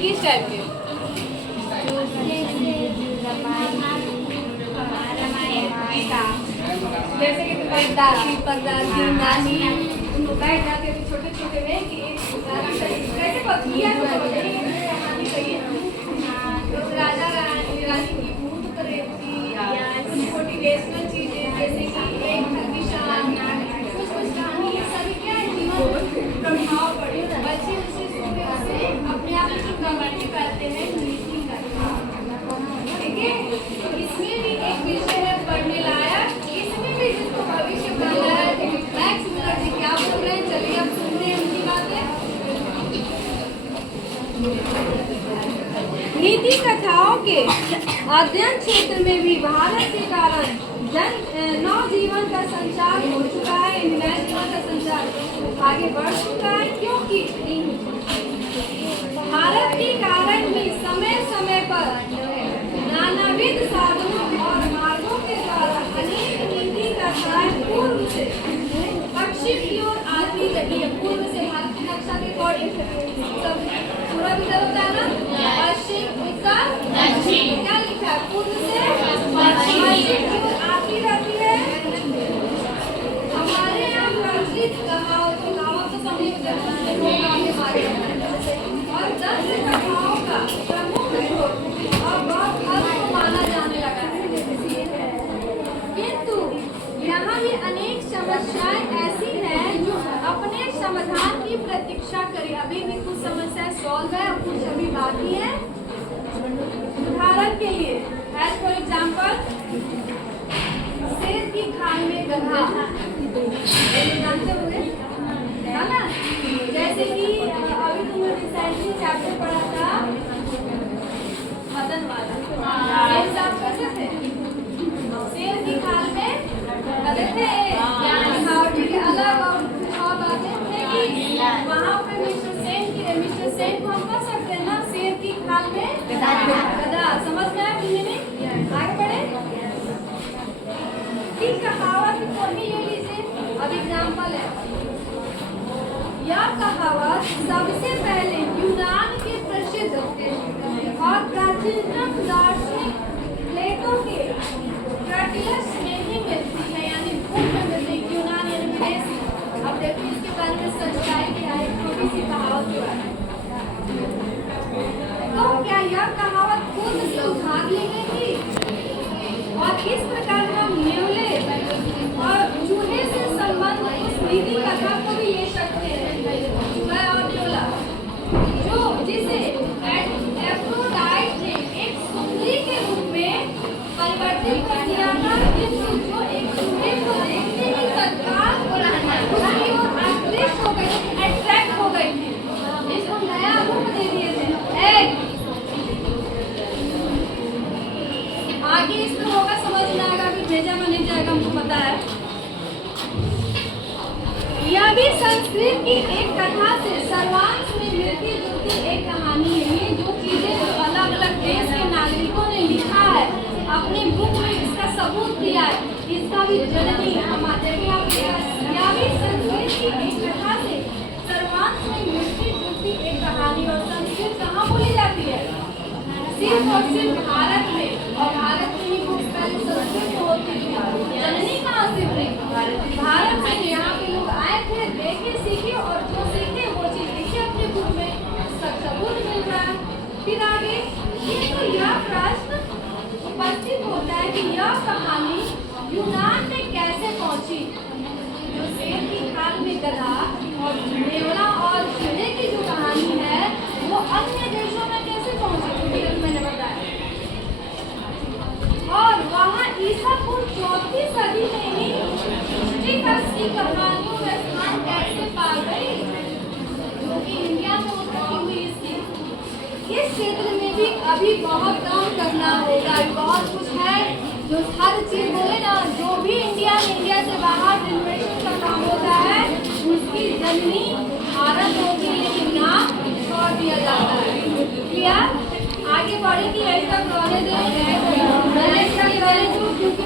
किस टाइप के? जैसे कि तुम्हारी दादी परदादी नानी तुम बैठ जाते थे छोटे छोटे में कि कैसे पत्नियां तो कहानी कही तो राजा रानी की भूत प्रेती कुछ मोटिवेशनल चीजें जैसे कि एक निशान कुछ कहानी ये सभी क्या है जीवन प्रभाव पड़े बच्चे उसे सुनते उसे अपने आप को कमांड करते हैं नीति करते हैं। ठीक है, तो इसमें भी एक विषय है पढ़ने लायक, इसमें भी जिसको भविष्य बनना है मैक्स मिनट जी क्या बोल रहे हैं, चलिए अब सुनते हैं उनकी बातें। नीति कथाओं के अध्ययन क्षेत्र में भी भारत के कारण नवजीवन का संचार हो चुका है, नए जीवन का संचार आगे बढ़ चुका है, क्योंकि भारत के कारण भी समय समय पर नानाविध साधनों और मार्गों के द्वारा अनेक नीति कथाएं पूर्व से पश्चिम की ओर आती रही है। पूर्व से भारत की नक्शा के अकॉर्डिंग सब पूरा विधर होता है ना, पश्चिम उत्तर दक्षिण, क्या लिखा है पूर्व से पश्चिम की ओर आती रहती है। हमारे यहाँ प्रचलित कहावत तो समझे और 10 कथाओं का प्रमुख स्रोत और बहुत अर्थ माना जाने लगा है, किंतु यहाँ भी अनेक समस्याएं ऐसी हैं जो अपने समाधान की प्रतीक्षा करें। अभी भी कुछ समस्याएं सॉल्व है और कुछ अभी बाकी है। उदाहरण के लिए एज फॉर एग्जाम्पल शेर की खाल में गधा, जानते होंगे है ना, जैसे कि अभी तुमने रिसेंटली चैप्टर पढ़ा था मदन वाला, शेर साफ करते थे, शेर की खाल में गधे थे, दिखावटी के अलग और बातें थे कि वहाँ पे मिस्टर सेन को हम कह सकते हैं ना शेर की खाल में गधा, समझ गया में आगे बढ़े। ठीक कहावत को ही ले लीजिए, अब एग्जाम्पल है, यह कहावत सबसे पहले यूनान के प्रसिद्ध और प्राचीनतम दार्शनिक प्लेटो के क्रेटियस में ही मिलती है, यानी बुक में मिलती है, यूनान यानी ग्रीस। अब देखिए इसके बारे में सच्चाई क्या है, छोटी सी कहावत जो है। तो क्या यह कहावत खुद से उधार ली गई थी और इस प्रकार हम नेवले और चूहे से संबंध उस नीति कथा को भी ले सकते हैं, चूहा और नेवला, जो जिसे एफ्रोडाइट ने एक सुंदरी के रूप में परिवर्तित कर दिया था, किंतु जो एक चूहे को देखते ही तत्काल उसकी ओर आकृष्ट हो गई, अट्रैक्ट हो गई थी, इसको नया रूप दे दिए थे। आगे इसमें होगा समझ में आएगा कि भेजा में नहीं जाएगा, हमको पता है। यह भी संस्कृत की एक कथा से सर्वांश में मिलती जुलती एक कहानी है। ये जो चीजें अलग अलग देश के नागरिकों ने लिखा है अपनी बुक में, इसका सबूत दिया है, इसका भी जननी हमारे यह भी संस्कृत की एक कथा से सर्वांश में मिलती जुलती एक कहानी। और संस्कृत कहाँ बोली जाती है? सिर्फ और सिर्फ भारत में, और भारत में ही बुक पहले संस्कृत होती थी, जननी कहाँ से बनी? भारत में। यहाँ पे लोग आए थे, देखे सीखे और जो सीखे वो चीज लिखे अपने बुक में, सब सबूत मिल रहा है। फिर आगे ये तो यह प्रश्न उपस्थित होता है कि यह कहानी यूनान में कैसे पहुंची? जो शेर की खाल में गधा और नेवला और चूहे की जो कहानी है वो अन्य देशों में कैसे पहुंची? मैंने बताया, और वहाँ ईसा पूर्व 4वीं सदी में ही स्टिकर्स की कहानियों में स्थान कैसे पा गई, जो कि इंडिया में उत्पत्ति हुई इसकी। इस क्षेत्र में भी अभी बहुत काम करना होगा, बहुत कुछ है जो हर चीज बोले ना, जो भी इंडिया से बाहर जनरेशन का काम होता है उसकी जननी भारत होगी, लेकिन नाम छोड़ दिया जाता है। क्लियर? आगे बढ़ेगी, ऐसा रहने दें, क्योंकि